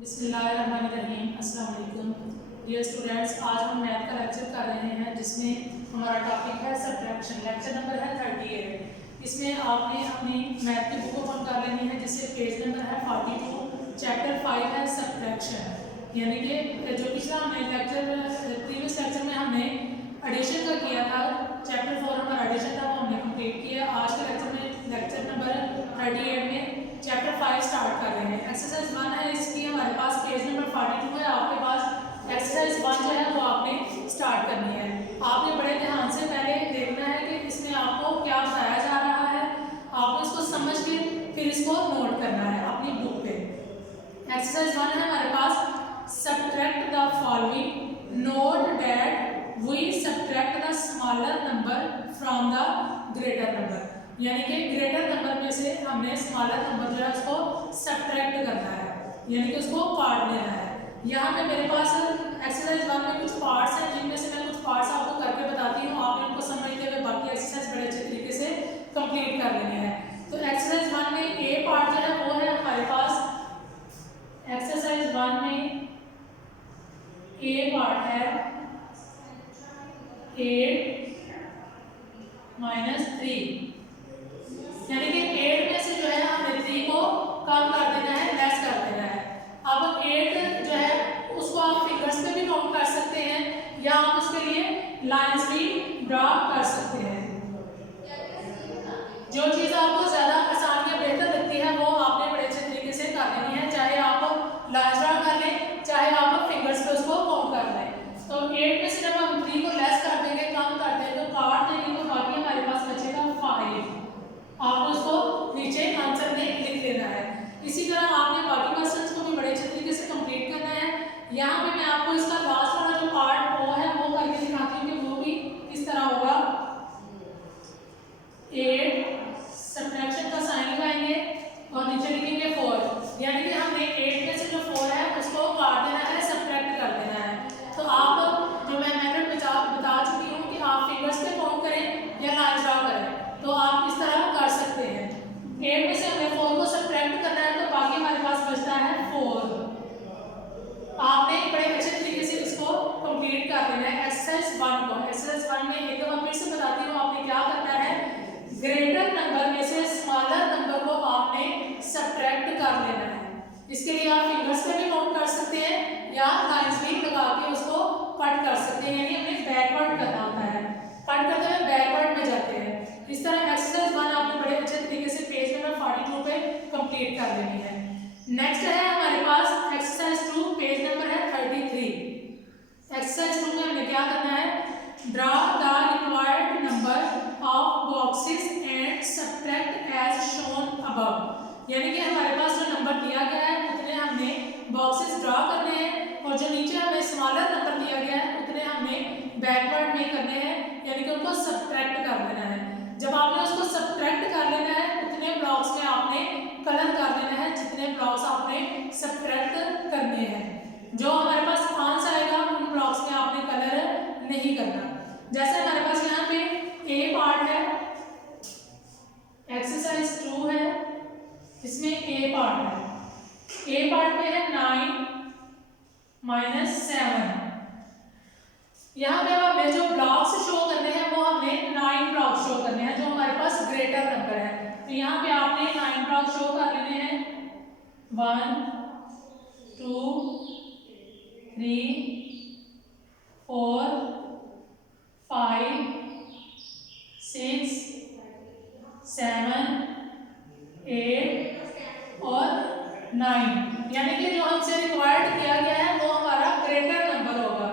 बिस्मिल्लाहिर्रहमानिर्रहीम। अस्सलाम वालेकुम डियर स्टूडेंट्स, आज हम मैथ का लेक्चर कर रहे हैं जिसमें हमारा टॉपिक है सब्ट्रैक्शन। लेक्चर नंबर है 38। इसमें आपने अपनी मैथ की बुक ओपन कर लेनी है जिससे पेज नंबर है 42, चैप्टर 5 है सब्ट्रैक्शन। यानी कि जो पिछला हमने प्रीवियस लेक्चर में हमने एडिशन का किया था, चैप्टर 4 हमारा एडिशन था, वो हमने कंप्लीट किया। आज के लेक्चर में लेक्चर नंबर 38 में चैप्टर 5 स्टार्ट कर रहे हैं। एक्सरसाइज 1 है, इसकी हमारे पास पेज नंबर 42 है। आपके पास एक्सरसाइज 1 जो है वो आपने स्टार्ट करनी है। आपने बड़े ध्यान से पहले देखना है कि इसमें आपको क्या बताया जा रहा है, आपको इसको समझ के फिर इसको नोट करना है अपनी बुक पे। एक्सरसाइज 1 है हमारे पास, subtract the following, note that we subtract the smaller number from the greater number. यानी कि ग्रेटर नंबर में से हमने स्मॉलर नंबर जो है उसको सब्ट्रैक्ट करना है, यानी कि उसको काट लेना है। यहाँ पे मेरे पास एक्सरसाइज 1 में कुछ पार्ट्स हैं जिनमें से मैं कुछ पार्ट्स आपको करके बताती हूँ। आपने उनको समझते हुए बाकी एक्सरसाइज बड़े अच्छे तरीके से कंप्लीट कर लेनी है। तो एक्सरसाइज 1 में ए पार्ट जो है वो है हमारे पास, एक्सरसाइज 1 में ए पार्ट है 8 - 3, यानी कि 8 में से जो है हमें 3 को कम कर देना है, लेस कर देना है। अब 8 जो है उसको आप फिगर्स पे भी काउंट कर सकते हैं या आप उसके लिए लाइंस भी ड्रा कर सकते हैं। जो चीज़ आपको ज़्यादा आसान या बेहतर लगती है वो आपने बड़े अच्छे तरीके से कर लेनी है, चाहे आप लाइंस ड्रा कर लें, चाहे आप फिगर्स पे उसको काउंट कर लें। तो 8 में से जब हम 3 को लेस कर देंगे, कम कर देंगे, तो काट देंगे, तो बाकी हमारे पास बचेगा 5। आपको उसको नीचे आंसर में लिख लेना है। इसी तरह आपने बाकी क्वेश्चंस को भी बड़े अच्छे तरीके से कंप्लीट करना है। यहाँ पे मैं आपको इसका लास्ट वाला जो पार्ट वो है वो करके दिखाती हूँ कि वो भी किस तरह होगा। 8 सब्ट्रैक्शन का साइन लगाएंगे और नीचे लिखेंगे 4, यानी कि हमने 8 में से जो 4 है उसको काट देना है, सब्ट्रैक्ट कर देना है। तो आप जो मैं मेथड बता चुकी हूँ कि आप फिगर्स पे काउंट करें या लाइन ड्रा करें, तो आप इस तरह कर सकते हैं। 8 में से हमें 4 को सब्ट्रैक्ट करना है, तो बाकी हमारे पास बचता है 4। आपने बड़े अच्छे तरीके से इसको कंप्लीट कर देना है एक्सरसाइज 1 को। एक्सरसाइज 1 में एक बार फिर से बताती हूँ आपने क्या करना है। ग्रेटर नंबर में से स्मॉलर नंबर को आपने सब्ट्रैक्ट कर लेना है। इसके लिए आप फिंगर्स पे भी काउंट कर सकते हैं या लाइंस भी लगा के उसको कट कर सकते हैं, यानी हमें बैकवर्ड करना होता है। कट करते हुए बैकवर्ड में जाते हैं। इस तरह एक्सरसाइज 1 आपने बड़े अच्छे तरीके से पेज नंबर 42 पे कंप्लीट कर लेनी है। नेक्स्ट है हमारे पास एक्सरसाइज 2, पेज नंबर है 33। एक्सरसाइज 2 में हमें क्या करना है, draw the required number of boxes and subtract as shown above. यानी कि हमारे पास जो नंबर दिया गया है उतने हमने बॉक्सेस ड्रा करने हैं और जो नीचे हमें स्मॉलर नंबर दिया गया है उतने हमने बैकवर्ड में करने हैं, यानी कि उनको सब्ट्रैक्ट कर लेना है। जब आपने उसको सब्ट्रैक्ट कर लेना है उतने ब्लॉक्स में आपने कलर कर लेना है जितने ब्लॉक्स आपने सब्ट्रैक्ट करने हैं। जो हमारे पास आंसर आएगा उन ब्लॉक्स में आपने कलर नहीं करना। जैसे हमारे पास यहाँ पे ए पार्ट है, एक्सरसाइज 2 है, इसमें ए पार्ट है। ए पार्ट में है 9 - 7। यहाँ पे हमें जो ब्लॉक्स शो करने हैं वो हमने 9 ब्लॉक्स शो करने हैं जो हमारे पास ग्रेटर नंबर है। तो यहाँ पे आपने 9 ब्लॉक्स शो कर लेने हैं, 1 2 3 4 5 6 7 8 और 9, यानी कि जो हमसे रिक्वायर्ड किया गया है वो हमारा ग्रेटर नंबर होगा।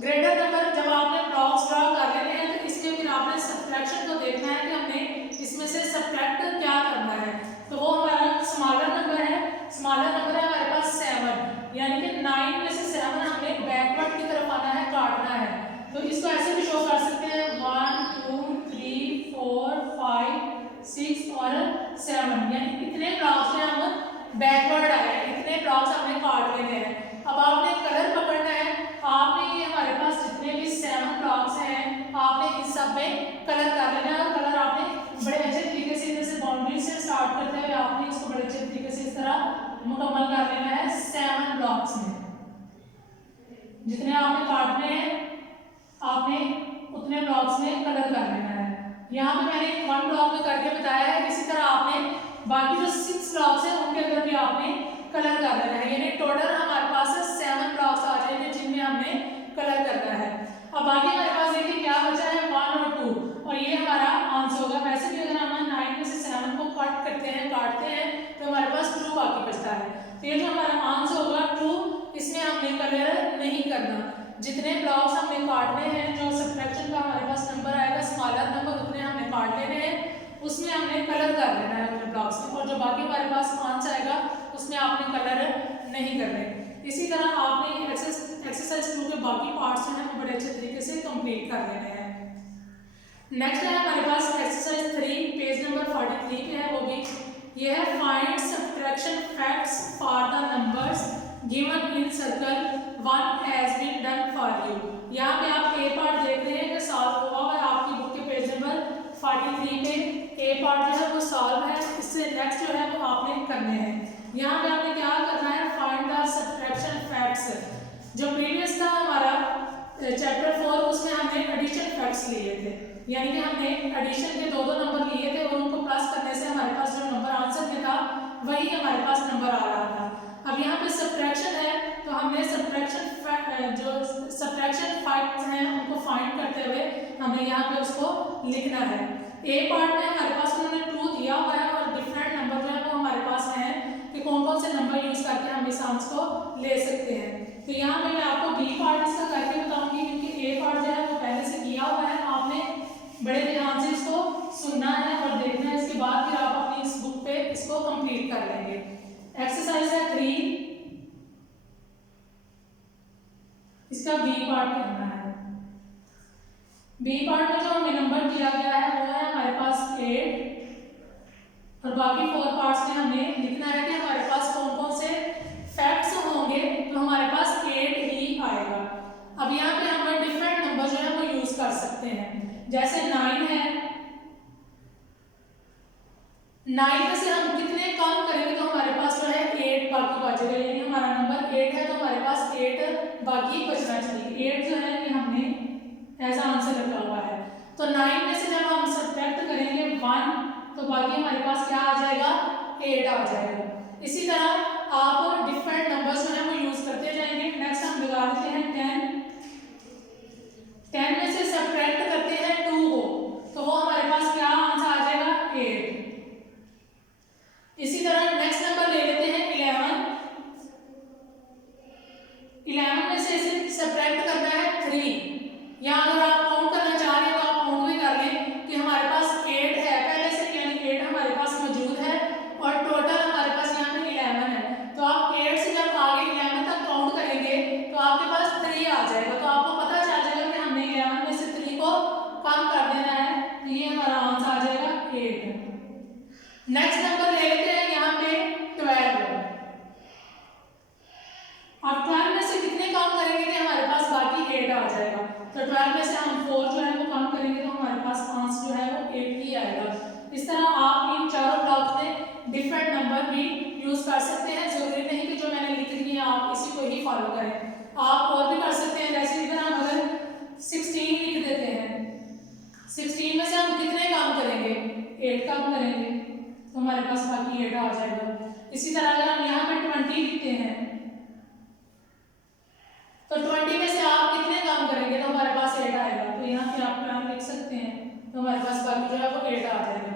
ग्रेटर नंबर जब आपने ब्लॉक्स ड्रा कर लेने हैं तो इसमें फिर आपने सब्ट्रैक्शन को देखना है कि हमने इसमें से सब्ट्रैक्ट क्या करना है। तो वो हमारा स्मॉलर नंबर है, स्मॉलर नंबर है हमारे पास 7, यानी कि 9 में से 7 हमने बैकवर्ड की तरफ आना है, काटना है। तो इसको ऐसे भी शो कर सकते हैं 1 2 3 4 5 6 और 7, यानी इतने ब्लॉक्स में हम बैकवर्ड आए, इतने ब्लॉक्स हमने काट लेने हैं। अब आपने कलर पकड़ना है, आपने ये हमारे पास जितने भी 7 ब्लॉक्स हैं आपने इन सब में कलर कर लेना है। और कलर आपने बड़े अच्छे तरीके से जैसे बाउंड्री से स्टार्ट करते हुए आपने इसको बड़े अच्छे तरीके से इस तरह मुकम्मल कर लेना है 7 ब्लॉक जितने आपने काटने हैं आपने उतने ब्लॉक्स में कलर कर लेना है। यहाँ पे मैंने 1 ब्लॉक में करके बताया है, इसी तरह आपने बाकी जो 6 ब्लॉक्स हैं उनके अंदर भी आपने कलर कर लेना है। यानी टोटल हमारे पास 7 ब्लॉक्स आ जाएंगे जिनमें हमने कलर करना है। अब बाकी हमारे पास देखिए क्या बचा है 1 और 2, और ये हमारा आंसर होगा। वैसे भी अगर हम 9 में से 7 को कट करते हैं काटते हैं तो हमारे पास 2 बाकी बचता है। तो ये जो हमारा आंसर होगा 2, इसमें हमने कलर नहीं करना। जितने ब्लॉक्स हमने काटने हैं, जो सब्ट्रैक्शन का हमारे पास नंबर आएगा स्मॉलर नंबर, उतने हमने काट लेने हैं, उसमें हमने कलर कर लेना है उतने ब्लॉक्स में, और जो बाकी हमारे पास आंसर आएगा उसमें आपने कलर नहीं करने। इसी तरह आपने एक्सरसाइज 2 के बाकी पार्ट्स जो हैं वो बड़े अच्छे तरीके से कंप्लीट कर लेने हैं। नेक्स्ट है हमारे पास एक्सरसाइज 3 पेज नंबर 43 पे है, वो भी ये है find subtraction facts for the numbers given in circle 1 has been done for you. यहाँ पे आप ए पार्ट देख रहे हैं कि सॉल्व हुआ है आपकी बुक के पेज नंबर 43 पे। ए पार्ट जो है वो सॉल्व है, इससे नेक्स्ट जो है वो आपने करने हैं। यहाँ पे आपने क्या करना है, फाइंड द सब्ट्रैक्शन फैक्ट्स। जो प्रीवियस था हमारा चैप्टर 4, उसमें हमने एडिशन फैक्ट्स लिए थे, यानी कि हमने एडिशन के 2 नंबर लिए थे और उनको प्लस करने से हमारे पास जो नंबर आंसर में था वही हमारे पास नंबर आ रहा था। अब यहाँ पे सब्ट्रैक्शन है तो हमने सब्ट्रैक्शन फैक्ट्स हैं उनको फाइंड करते हुए हमें यहाँ पे उसको लिखना है। ए पार्ट में हमारे पास उन्होंने 2 दिया हुआ है और डिफरेंट नंबर जो है वो हमारे पास हैं कि कौन कौन से नंबर यूज करके हम इस आंसर को ले सकते हैं। तो यहाँ पे मैं आपको बी पार्ट इसका करके बताऊंगी, क्योंकि ए पार्ट जो है वो पहले से किया हुआ है, आपने बड़े ध्यान से इसको सुनना है और देखना है, इसके बाद फिर आप अपनी इस बुक पे इसको कंप्लीट कर लेंगे। एक्सरसाइज है 3, इसका बी पार्ट करना है। बी पार्ट में जो हमें नंबर दिया गया है वो है हमारे पास 8, और बाकी 4 पार्ट्स में हमें लिखना है कि हमारे पास कौन कौन से फैक्ट्स होंगे, तो हमारे पास 8 ही आएगा। अब यहाँ पे हम डिफरेंट नंबर जो है वो यूज कर सकते हैं, जैसे 9 है, 9 में से हम कितने कम करेंगे तो हमारे पास जो है 8 बाकी बचेगा, यानी हमारा नंबर 8 है तो हमारे पास 8 बाकी बचना चाहिए। 8 जो है ये हमने ऐसा आंसर रखा हुआ है। तो 9 में से जब हम सब्ट्रैक्ट करेंगे 1 तो बाकी हमारे पास क्या आ जाएगा, 8 आ जाएगा। इसी तरह आप डिफरेंट नंबर्स जो है वो यूज करते जाएंगे। नेक्स्ट हम लगा देते हैं 10 में से सब्ट्रैक्ट करते हैं 2 को, तो वो हमारे पास क्या आंसर आ जाएगा, 8। इसी तरह नेक्स्ट नंबर ले लेते हैं 11 में से इसे सब्ट्रैक्ट करना है 3। या अगर आप काउंट करना चाह रहे हैं तो आप काउंट भी कर लें कि हमारे पास 8 है पहले से, यानी 8 हमारे पास मौजूद है और टोटल हमारे पास यहाँ पे 11 है। तो आप 8 से जब आगे 11 तक काउंट करेंगे तो आपके पास 3 आ जाएगा, तो आपको पता चल जाएगा कि हमने 11 में से 3 को कम कर देना है, तो ये हमारा आंसर आ जाएगा 8। नेक्स्ट नंबर ले लेते हैं यहाँ पे 12। अब 12 में से कितने कम करेंगे कि हमारे पास बाकी 8 आ जाएगा, तो 12 में से हम 4 जो है वो कम करेंगे तो हमारे पास आंसर जो है वो 8 ही आएगा। इस तरह आप इन चारों ब्लॉक्स में डिफरेंट नंबर भी यूज कर सकते हैं, जरूरी नहीं कि जो मैंने लिख दी है आप इसी को ही फॉलो करें, आप और भी कर सकते हैं। जैसे इधर हम अगर 16 लिख देते हैं, 16 में से हम कितने कम करेंगे, 8 कम करेंगे तो हमारे पास बाकी 8 आ जाएगा। इसी तरह अगर हम यहाँ पे 20 लिखते हैं तो 20 में से आप कितने कम करेंगे तो हमारे पास 8 आएगा, तो यहाँ पे आप नाम लिख सकते हैं तो हमारे पास बाकी जो है वो 8 आ जाएगा।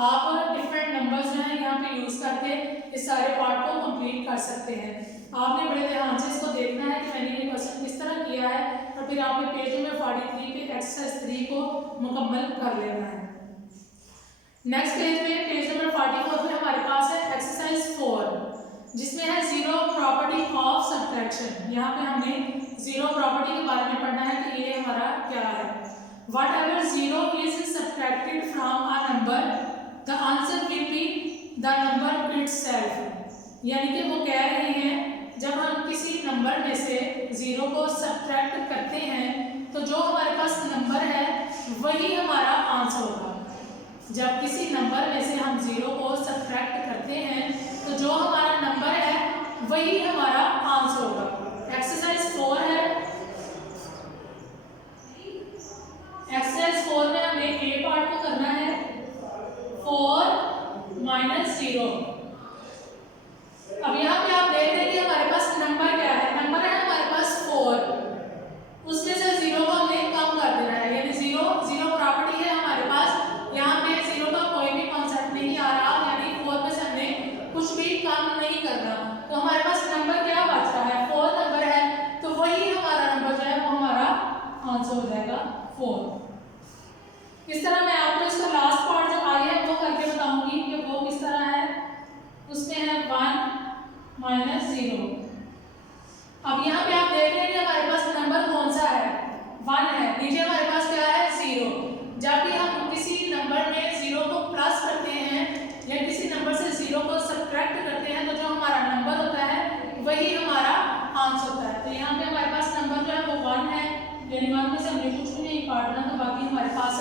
आप डिफरेंट नंबर्स जो है यहाँ पे यूज करके इस सारे पार्ट को कंप्लीट कर सकते हैं। आपने बड़े ध्यान से इसको देखना है कि मैंने ये क्वेश्चन किस तरह किया है, और फिर आपने पेज नंबर 43 पे एक्सरसाइज 3 को मुकम्मल कर लेना है। नेक्स्ट पेज में पेज नंबर 44 पे हमारे पास है एक्सरसाइज 4, जिसमें है जीरो प्रॉपर्टी ऑफ सब्ट्रैक्शन। यहाँ पे हमने जीरो प्रॉपर्टी के बारे में पढ़ना है कि ये हमारा क्या है। Whatever zero is subtracted from a number, the answer will be the number itself। यानी कि वो कह रहे हैं जब हम किसी नंबर में से जीरो को सब्ट्रैक्ट करते हैं तो जो हमारे पास नंबर है वही हमारा आंसर होगा। जब किसी नंबर में से हम जीरो को सब्ट्रैक्ट करते हैं तो जो हमारा नंबर है वही हमारा आंसर होगा। एक्सरसाइज 4 है, आंसर होता है। तो यहाँ पे हमारे पास नंबर जो है वो 1 है, यानी 1 में से हमने कुछ भी नहीं काटना, तो बाकी हमारे पास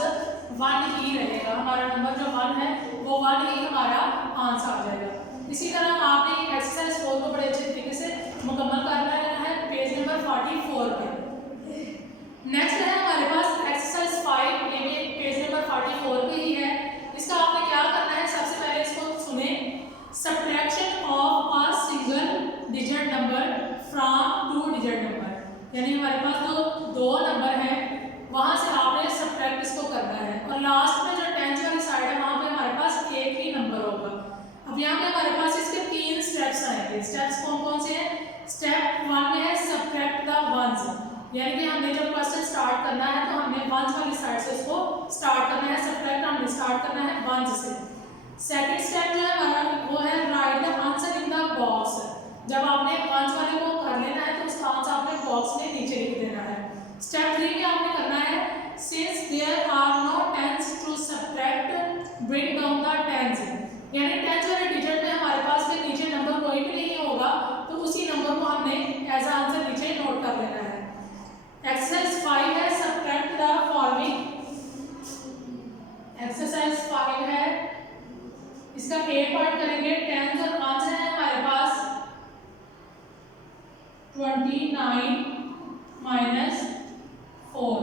1 ही रहेगा। हमारा नंबर जो 1 है वो 1 ही हमारा आंसर आ जाएगा। इसी तरह आपने एक्सरसाइज 4 को बड़े अच्छे तरीके से मुकम्मल करना है पेज नंबर 44 पे। नेक्स्ट है हमारे पास एक्सरसाइज 5, ये भी पेज नंबर 44 पे ही है। इसका आपने क्या करना है, सबसे पहले इसको सुने। Subtraction of a single digit number from 2 digit number, यानी हमारे पास जो 2 नंबर हैं वहां से आपने सब्ट्रैक्ट इसको करना है, और लास्ट में जो टेंथ वाली साइड है वहां पे हमारे पास एक ही नंबर होगा। अब यहाँ पे हमारे पास इसके 3 स्टेप्स आएंगे। स्टेप्स कौन कौन से हैं? स्टेप 1 में है सब्ट्रैक्ट द वंस, यानी कि हमने जब क्वेश्चन स्टार्ट करना है तो हमने वंस वाली साइड से उसको स्टार्ट करना है, सब्ट्रैक्ट हमने स्टार्ट करना है वंस से। सेकंड स्टेप जो है हमारा वो है right the answer in the box. जब आपने वंस वाले को कर लेना है तो उसका आंसर आपने बॉक्स में नीचे लिख देना है। स्टेप 3 में आपने करना है since there are no tens to subtract bring down the tens, यानी टेंस वाले डिजिट में हमारे पास के नीचे नंबर कोई भी नहीं होगा तो उसी नंबर को हमने एज अ आंसर नीचे नोट कर लेना है। एक्सरसाइज 5 है सब्ट्रैक्ट द फॉलोइंग। एक्सरसाइज 5 है, इसका ए पार्ट करेंगे। टेंस और आंसर है हमारे पास 29 माइनस 4।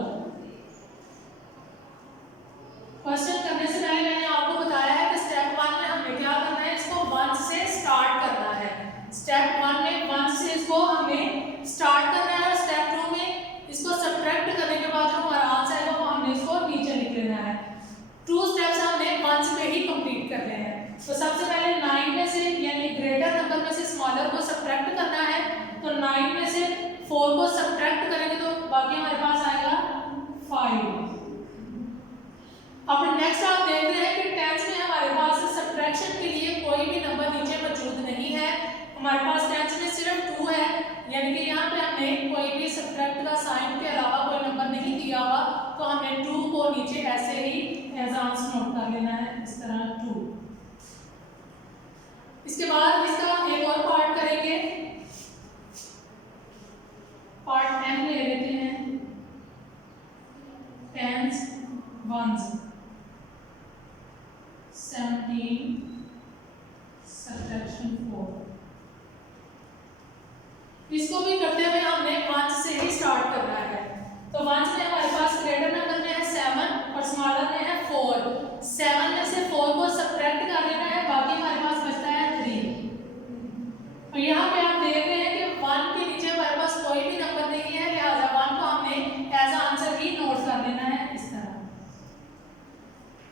क्वेश्चन करने से पहले मैंने आपको बताया है कि स्टेप 1 में हमें क्या करना है, इसको 1 से स्टार्ट करना है। स्टेप 1 में 1 से इसको हमें स्टार्ट करना है, और स्टेप 2 में इसको सब्ट्रैक्ट करने के बाद जो हमारा आंसर आएगा वो हमने इसको नीचे लिख लेना है। 2 स्टेप्स हमने 1 में ही कंप्लीट करने हैं। तो सबसे पहले 9 में से यानी ग्रेटर नंबर में से स्मॉलर को सब्ट्रैक्ट करना है, तो 9 में से 4 को सब्ट्रैक्ट करेंगे तो बाकी हमारे पास आएगा 5। अब नेक्स्ट आप देख रहे हैं कि टेंस में हमारे पास सब्ट्रैक्शन के लिए कोई भी नंबर नीचे मौजूद नहीं है। हमारे पास टेंस में सिर्फ 2 है, यानी कि यहाँ पे हमने कोई भी सब्ट्रैक्ट का साइन के अलावा कोई नंबर नहीं दिया हुआ, तो हमने 2 को नीचे ऐसे ही एज आंसर नोट कर लेना है, इस तरह 2। इसके बाद इसका एक और पार्ट करेंगे, पार्ट एम ले लेते हैं। Tens ones 17 subtraction 4। इसको भी करते हुए हमने 1 से ही स्टार्ट करना है। तो 1 में हमारे पास ग्रेटर नंबर में है 7 और स्मॉलर में है 4। 7 में से 4 को सब्ट्रैक्ट कर लेना है, बाकी हमारे पास बचता है 3। और यहाँ पे आप देख रहे हैं कि 1 के नीचे हमारे पास कोई भी नंबर नहीं है, लिहाजा 1 को हमने एज आंसर ही नोट कर लेना है इस तरह।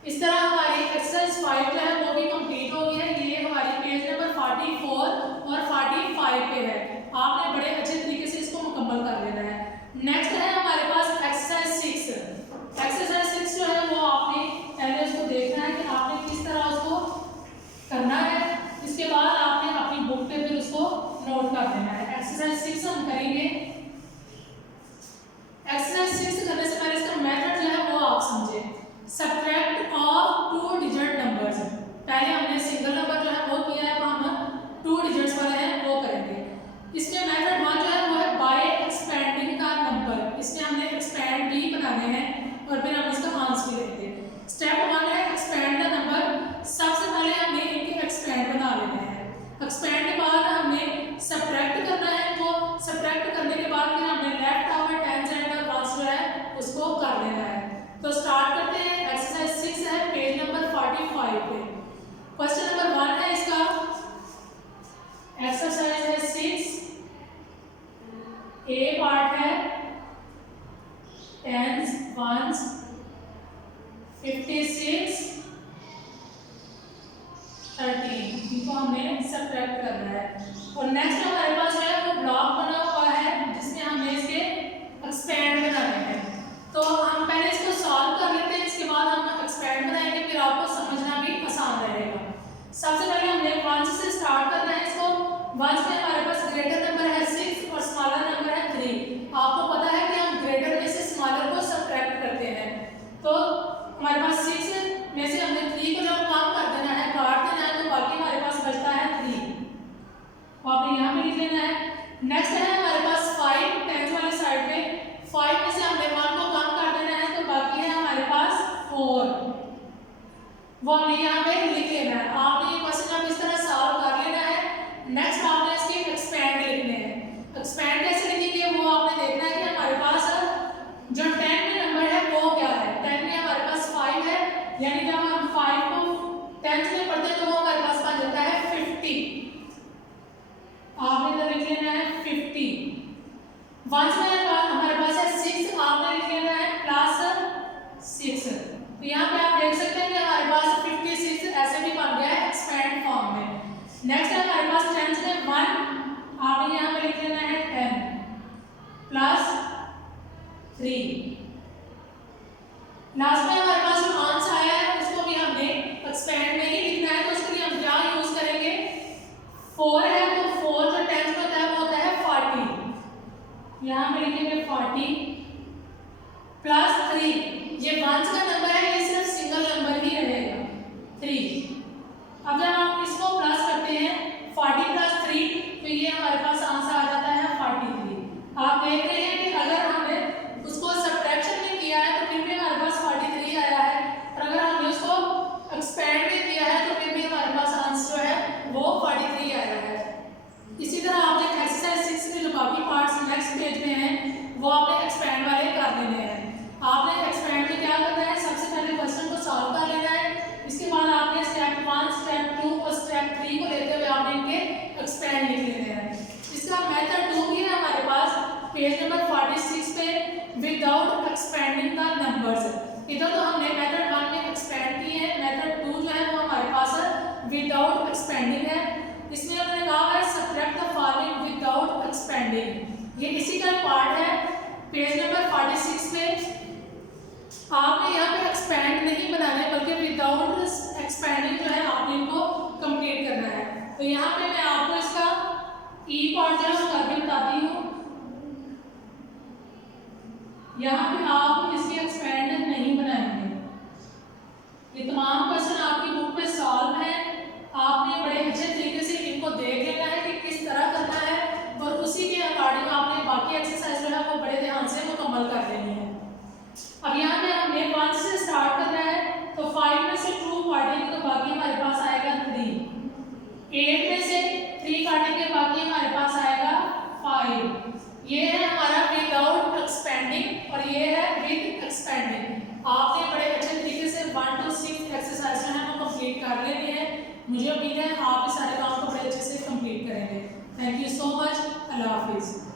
इस तरह हमारी एक्सरसाइज 5 जो है वो भी कंप्लीट हो गई है। ये हमारी पेज नंबर 44 और 45 पे है। आपने बड़े अच्छे तरीके से इसको मुकम्मल कर लेना है। नेक्स्ट है हमारे पास एक्सरसाइज 6। एक्सरसाइज 6 जो है वो आपने पहले उसको देखना है कि आपने किस तरह उसको करना है, इसके बाद आपने अपनी बुक पे फिर उसको नोट कर देना है। एक्सरसाइज 6 हम करेंगे। एक्सरसाइज 6 करने से पहले इसका मेथड जो है वो आप समझे। सब्ट्रैक्ट ऑफ 2 डिजिट नंबर्स, पहले हमने सिंगल नंबर जो है वो किया है, अब हम 2 डिजिट्स वाले हैं वो करेंगे। इसमें मेथड 1 जो है वो है बाय एक्सपेंडिंग का नंबर, इसमें हमने एक्सपेंड भी बनाने हैं और फिर हम इसका आंसर भी देंगे। स्टेप 1 है एक्सपेंड द नंबर। सबसे पहले हमने इनके एक्सपेंड बना लेने हैं। एक्सपेंड के बाद हमने सब्ट्रैक्ट करना है, तो सब्ट्रैक्ट करने के बाद फिर हमने left our tens and ones जो है उसको कर लेना है। तो स्टार्ट करते हैं। एक्सरसाइज 6 है पेज नंबर 45 पे। क्वेश्चन नंबर 1 है इसका। एक्सरसाइज है 6, ए पार्ट है टेंस वंस 56 13, इनको हमने सब्ट्रैक्ट करना है। और नेक्स्ट हमारे पास है वो ब्लॉक बना हुआ है जिसमें हमने इसके एक्सपेंड बनाने हैं। तो हम पहले इसको सॉल्व कर लेते हैं, इसके बाद हम एक्सपेंड बनाएंगे, फिर आपको समझना भी आसान रहेगा। सबसे पहले हमने 1 से स्टार्ट करना है इसको। 1 में हमारे पास ग्रेटर नंबर है 6 और स्मॉलर नंबर है 3। आपको पता है कि हम ग्रेटर में से स्मॉलर को सब्ट्रैक्ट करते हैं, तो हमारे पास 6 में से हमने 3 को जब कम कर देना है, काट देना है, तो बाकी हमारे पास बचता है 3। तो आपने यहाँ पे लिख लेना वो हमें यहाँ पे लिख लेना है। आपने ये क्वेश्चन आप इस तरह सॉल्व कर लेना है। नेक्स्ट आपने इसके एक्सपेंड लिखने हैं। एक्सपेंड कैसे लिखेंगे वो आपने देखना है कि हमारे पास जो 10 में नंबर है वो क्या है। 10 में हमारे पास 5 है, यानी जब हम 5 को 10 में पढ़ते हैं तो वो हमारे पास बन जाता है 50। आपने इधर लिख लेना है 50। वंस में हमारे पास है 6, आपने लिख लेना है प्लस 6। तो यहाँ पे आप देख सकते हैं कि हमारे पास 56 ऐसे भी बन गया है एक्सपेंड फॉर्म में। नेक्स्ट है हमारे पास 10 में 1, आपने यहाँ पे लिख लेना है 10 प्लस 3। लास्ट में हमारे पास जो आंसर आया है उसको भी हमने एक्सपेंड में ही लिखना है। तो उसके लिए हम क्या यूज करेंगे, 4 है तो 4 जो 10 में होता है वो होता है 40। यहाँ पे लिखेंगे 40 प्लस 3। ये वंस का नंबर है, ये सिर्फ सिंगल नंबर ही रहेगा 3। अब जब हम इसको प्लस करते हैं 40 प्लस 3 तो ये हमारे पास आंसर आ जाता है 43। आप देख रहे हैं कि अगर हमने उसको सब्ट्रैक्शन में किया है तो फिर भी हमारे पास 43 आया है, और अगर हमने उसको एक्सपेंड में किया है तो फिर भी हमारे पास आंसर जो है वो 43 आया है। इसी तरह आपने एक्सरसाइज 6 में जो बाकी पार्ट्स नेक्स्ट पेज में हैं वो आपने एक्सपेंड वाले कर देने हैं। आपने एक्सपेंड में क्या करना है, सबसे पहले क्वेश्चन को सॉल्व कर लेना है। इसके बाद आपने स्टेप 1, स्टेप 2 और स्टेप 3 को लेते हुए आपने इनके एक्सपेंड लिख लेने हैं। इसका मेथड 2 भी है हमारे पास पेज नंबर 46 पे, विदाउट एक्सपेंडिंग द नंबर्स। इधर तो हमने मेथड 1 में एक्सपेंड की है, मेथड 2 जो है वो हमारे पास विदाउट एक्सपेंडिंग है। इसमें हमने कहा है subtract the following without expanding. ये इसी का पार्ट है पेज नंबर 46 में। आपने यहाँ पे एक्सपेंड नहीं बनाने बल्कि विदाउट एक्सपेंडिंग जो है आपने इनको कंप्लीट करना है। तो यहाँ पे मैं आपको इसका ई पार्ट जो है करके बताती हूँ। यहाँ पे आप इसके एक्सपेंड नहीं बनाएंगे। ये तमाम क्वेश्चन आपकी बुक में सॉल्व है। आपने बड़े अच्छे तरीके से इनको देख लेना है कि किस तरह करना है, और उसी के अकॉर्डिंग आपने बाकी एक्सरसाइज जो है वो बड़े ध्यान से मुकम्मल कर लेनी है। अब यहाँ पे हमने 1 से स्टार्ट करना है, तो 5 में से 2 काटेंगे तो बाकी हमारे पास आएगा 3। 8 में से 3 काटेंगे बाकी हमारे पास आएगा 5। ये है हमारा विदाउट एक्सपेंडिंग और ये है विद एक्सपेंडिंग। आपने बड़े अच्छे तरीके से 1 to 6 एक्सरसाइज जो है वो कंप्लीट कर लेनी है। मुझे उम्मीद है आप इस सारे काम को बड़े अच्छे से कंप्लीट करेंगे। Thank you so much. अल्लाह हाफिज़।